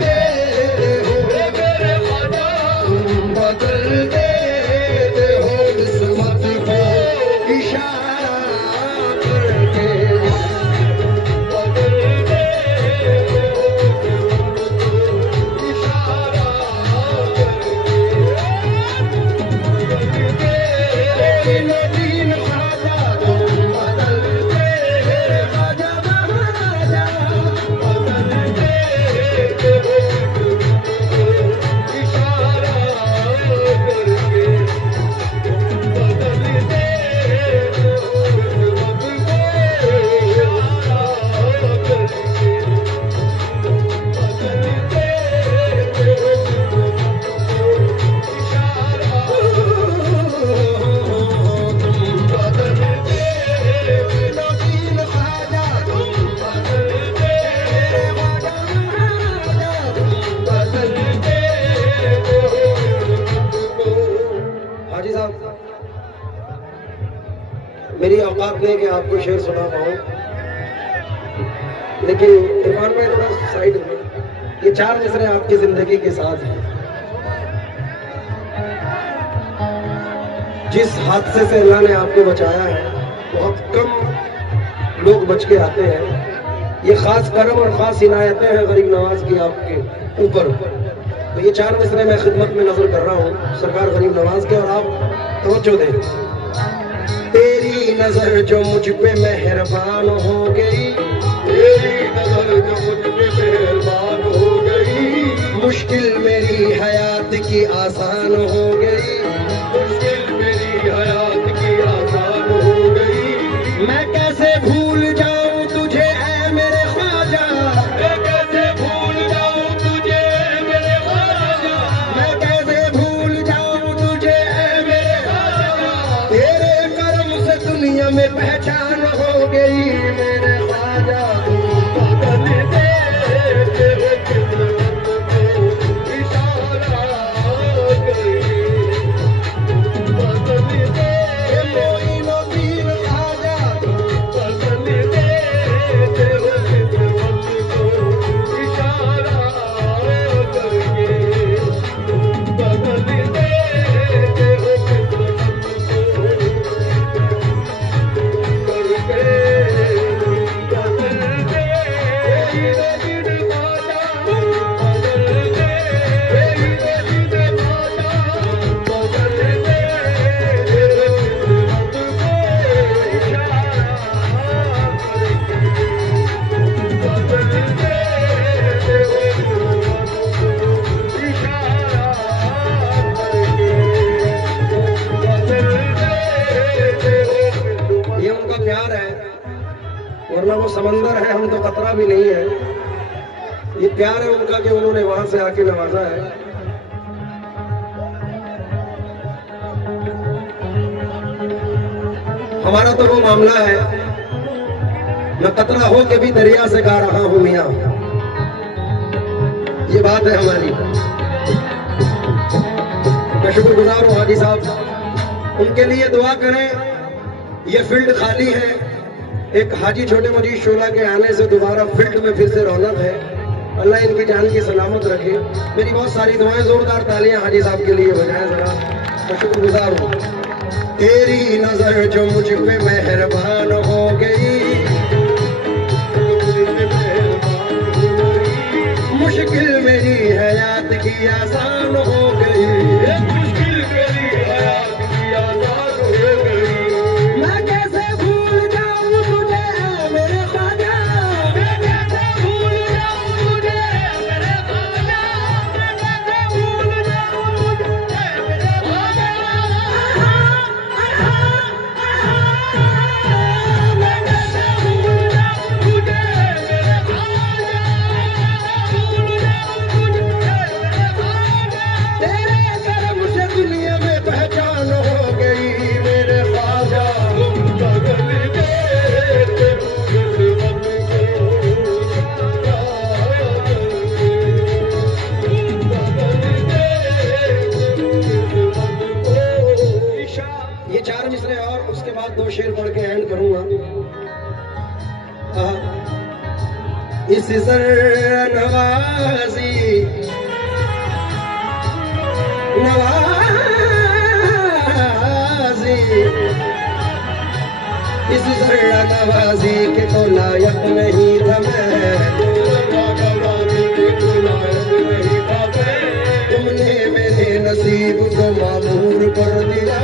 देते हो मेरे ख्वाजा, तुम बदल देते हो किस्मत को इशारा करके, बदल देते हो इशारा करके, नदीन ख्वाजा तुम बदल देते ख्वाजा महाराजा, बदल देते हो इशारा करके, बदल देते हो किस्मत को इशारा करके, बदल देते हो इशारा, तुम बदल देते नदीन ख्वाजा, तुम बदल देते ख्वाजा महाराजा, तुम बदल देते हो हाजी साहब, मेरी औकात नहीं कि आपको शेर सुना पाऊं, लेकिन इरफान भाई थोड़ा साइड में, ये 4 मिसरे आपकी जिंदगी के साथ हैं। जिस हादसे से अल्लाह ने आपको बचाया है, बहुत कम लोग बच के आते हैं। ये खास करम और खास इनायतें हैं गरीब नवाज की आपके ऊपर। तो ये 4 मिसरे मैं खिदमत में नजर कर रहा हूँ सरकार गरीब नवाज के, और आप तवज्जो दें। तेरी नजर जो मुझ पे मेहरबान हो गई, तेरी नजर जो मुझ पे मेहरबान हो गई, मुश्किल मेरी हयात की आसान हो गई, मुश्किल मेरी हयात की आसान हो गई। मैं कैसे भूल जाऊं तुझे ऐ मेरे ख्वाजा, मैं कैसे भूल जाऊं तुझे ऐ मेरे ख्वाजा, मैं कैसे भूल जाऊं तुझे ऐ मेरे ख्वाजा। तेरे करम से दुनिया में पहचान हो गई मेरे ख्वाजा, तुम बदल देते हो किस्मत को इशारा करके, बदल देते हो नदीन ख्वाजा, तुम बदल देते हो किस्मत को इशारा करके, बदल देते हो किस्मत ये उनका प्यार है, वरना वो समंदर है, हम तो कतरा भी नहीं है। ये प्यार है उनका कि उन्होंने वहां से आके नवाजा है। हमारा तो वो मामला है, मैं कतरा हो के भी दरिया से गा रहा हूं मियां, ये बात है हमारी। मैं शुक्रगुजार हूं हाजी साहब, उनके लिए दुआ करें। ये फील्ड खाली है, एक हाजी छोटे मजीद शोला के आने से दोबारा फील्ड में फिर से रौनक है। अल्लाह इनकी जान की सलामत रखे। मेरी बहुत सारी दुआएं, जोरदार तालियां हाजी साहब के लिए बजाएं जरा, मैं शुक्रगुजार हूँ। तेरी नजर जो मुझ पे मेहरबान हो गई, मुश्किल मेरी हयात की आसान हो गई, मुश्किल मेरी हयात की आसान हो गई। मैं कैसे भूल जाऊं तुझे मेरे ख्वाजा, मैं कैसे भूल जाऊं तुझे मेरे ख्वाजा, मैं कैसे भूल जाऊं तुझे मेरे ख्वाजा। मैं कैसे भूल जाऊं तुझे मेरे ख्वाजा, भूल जाऊं तुझे मेरे ख्वाजा। इस नवाजी नवाजी इस नवाजी के तो लायक नहीं था मैं, तुमने मेरे नसीब को मामूर कर दिया।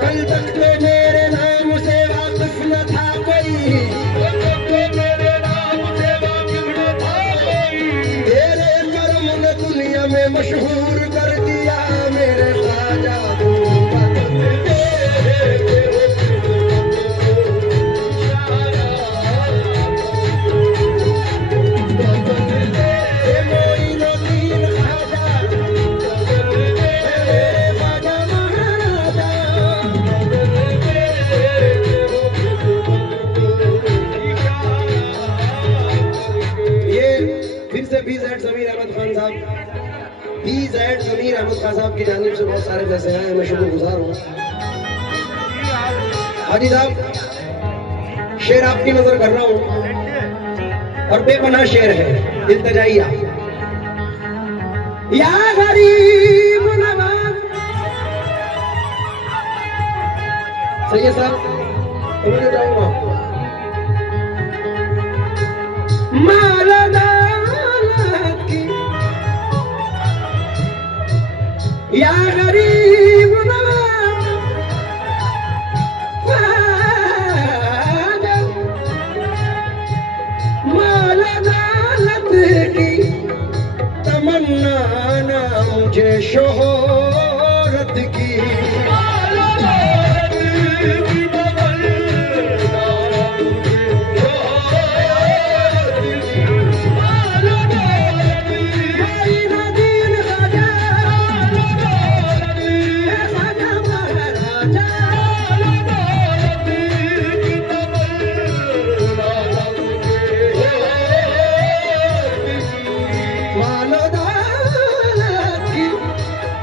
कल तक तो मेरे नाम से वाकिफ न था कोई, तेरे कर्म ने दुनिया में मशहूर कर दिया। मेरे ख्वाजा ज़मीर अहमद खान साहब की जानिब से बहुत सारे पैसे आए, मैं शुक्रगुजार हूँ। हाजी साहब, शेर आपकी नजर कर रहा हूँ और बेपनाह शेर है, इल्तिजाइया। या गरीब नवाज, सही है साहब, समझ जाऊंगा। या गरीब नवाज माल अदालत की तमन्ना ना मुझे शोहरत की।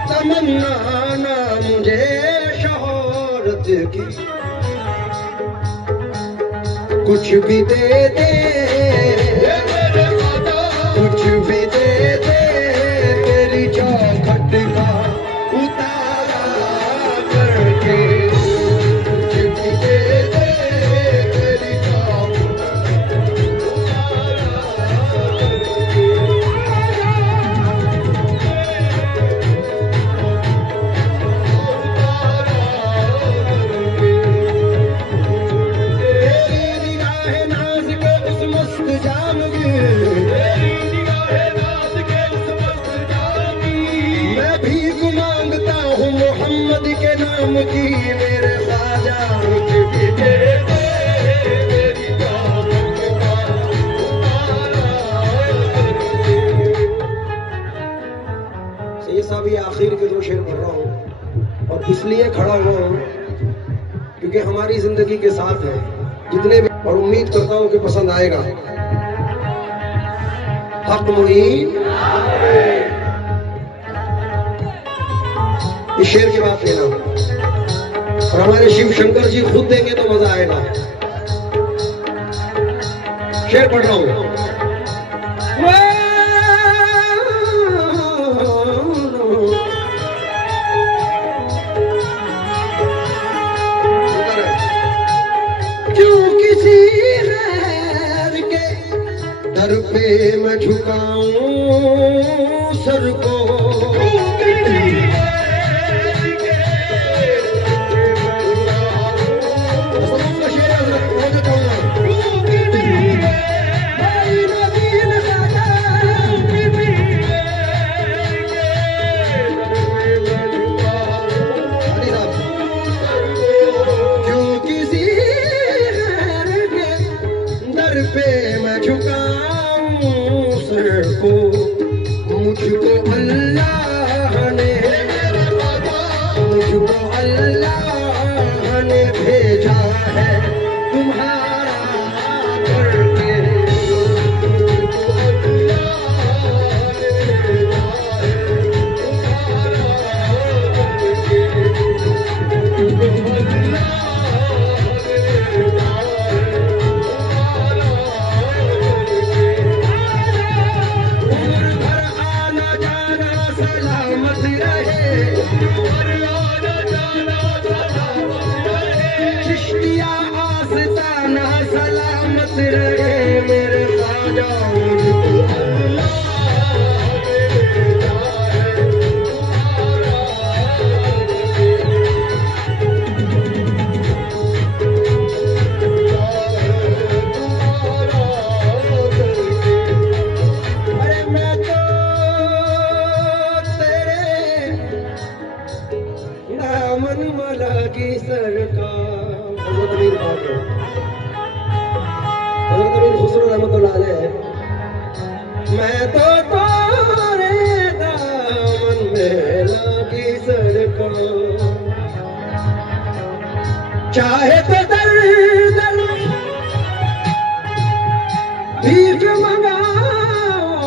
तमन्ना मुझे शोहरत की, कुछ भी दे दे, कुछ भी दे दे, तेरी चौखट का उतारा करके, कुछ भी दे दे, तेरी चौखट मोहम्मद के नाम की। मेरे ख्वाजा कुछ भी दे दे, मेरी सही साहब, ये आखिर के दो शेर पढ़ रहा हूँ और इसलिए खड़ा हुआ हूँ क्योंकि हमारी जिंदगी के साथ है जितने भी, और उम्मीद करता हूँ कि पसंद आएगा। हक मुईन, इस शेर की बात लेना और हमारे शिव शंकर जी खुद देंगे तो मजा आएगा। शेर पढ़ रहा हूं। क्यों किसी गैर के दर पे मैं झुकाऊं सर को, मुझको अल्लाह ने भेजा है तुम्हारा करके। खुसरो रहमतुल्लाह अलैह है, मैं तो तारे दामन में लगी सरकार, चाहे तो दर दर भीख मंगाओ,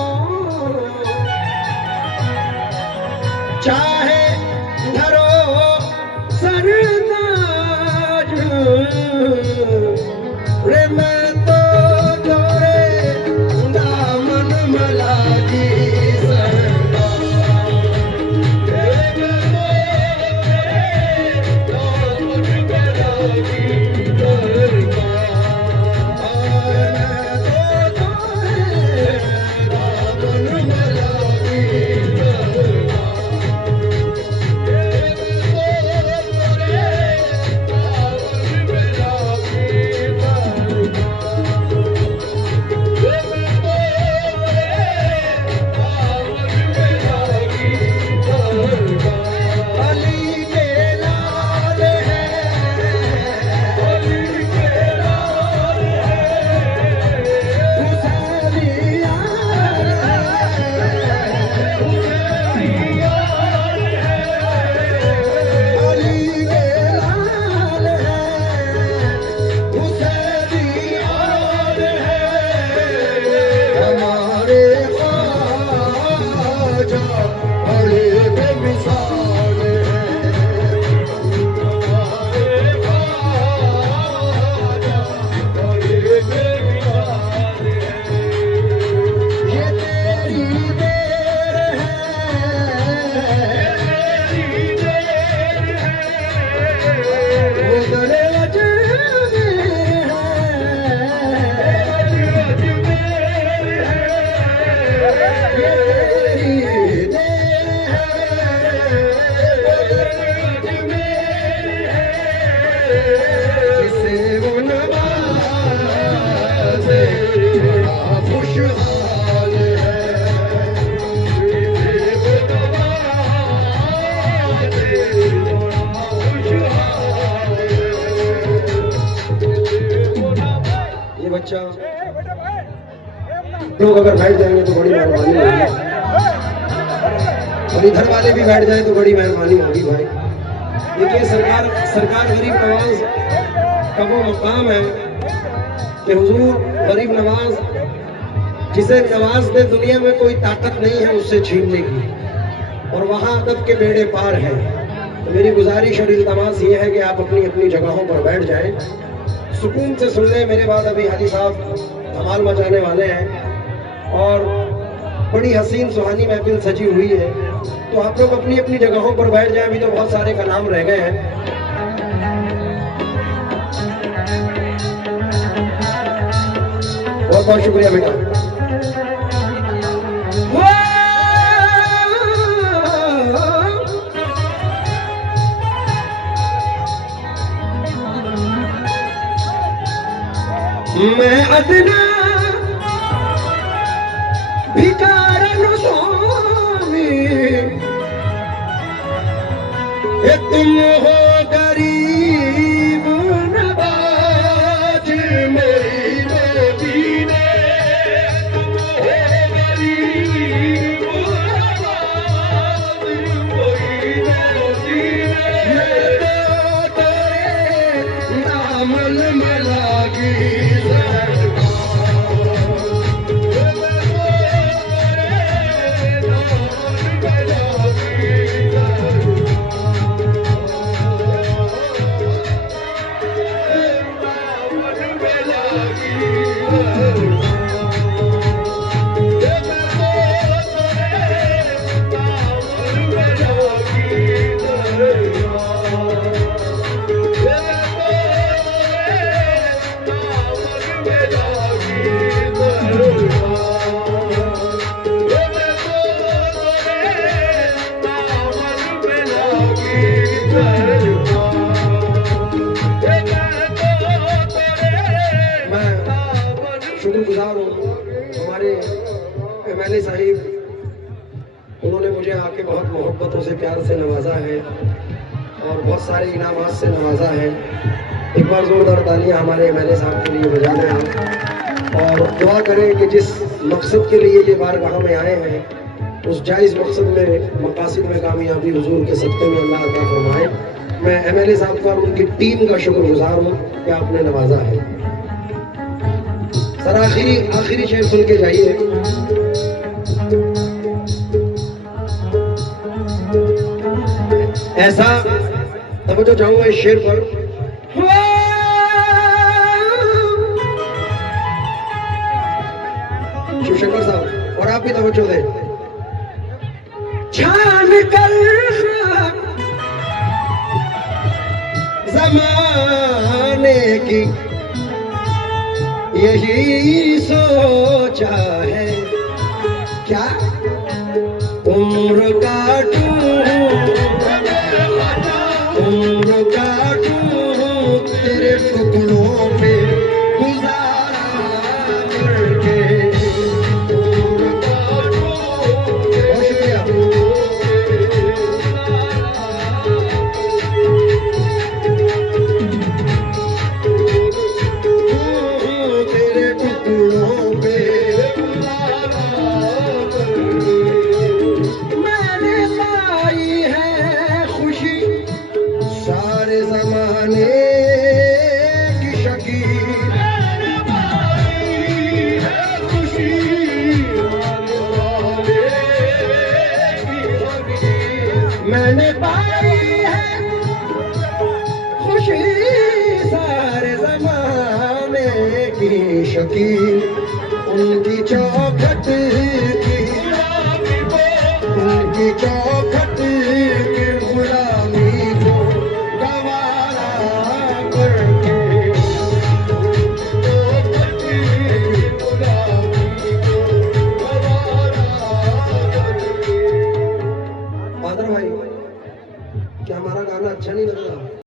चाहे धरो सरताज रे, मैं तो तोरे दामन में लागी बच्चा। लोग अगर बैठ जाएंगे तो बड़ी मेहरबानी होगी, और इधर वाले भी बैठ जाए तो बड़ी मेहरबानी होगी भाई। देखिए सरकार गरीब नवाज का वो मकाम है कि हुजूर गरीब नवाज जिसे नवाज दे दुनिया में कोई ताकत नहीं है उससे छीनने की, और वहाँ अदब के बेड़े पार है। तो मेरी गुजारिश और इल्तमास ये है कि आप अपनी अपनी जगहों पर बैठ जाएं, सुकून से सुन लें। मेरे बाद अभी हाजी साहब धमाल मचाने वाले हैं और बड़ी हसीन सुहानी महफिल सजी हुई है, तो आप लोग अपनी अपनी जगहों पर बैठ जाएं। अभी तो बहुत सारे कलाम रह गए हैं। बहुत बहुत शुक्रिया बेटा। मैं अदना भिखारन स्वामी, ये तुम हो गरीब नवाज मेरी मदीने, तुम हो गरीब नवाज मेरी मदीने, तेरे दामन में लागी शुक्रगुजार हूँ हमारे एमएलए साहिब। उन्होंने मुझे आके बहुत मोहब्बतों से प्यार से नवाजा है और बहुत सारे इनामात से नवाजा है। एक बार जोरदार तालियां हमारे एमएलए साहब के लिए बजा दें आप। और दुआ करें कि जिस मकसद के लिए ये बारगाह में आए हैं उस जायज़ मकसद में मकासद में कामयाबी हुजूर के सदक़े में अल्लाह अता फरमाए। मैं MLA साहब का और उनकी टीम का शुक्रगुजार हूँ कि आपने नवाजा है। सर आखिरी शेर सुन के जाइए। ऐसा तवज्जो चाहूंगा इस शेर पर। शिवशंकर साहब और आप भी तवज्जो दें। छान कर ज़माने की यही सोचा है, क्या उम्र काटूं तेरे टुकड़ों पे गुजारा करके। बहुत शुक्रिया। तेरे टुकड़ों पे मैंने लाई है खुशी सारे जमाने की शकीर। मैंने पाई है खुशी सारे जमाने की शकीर। उनकी चौखट की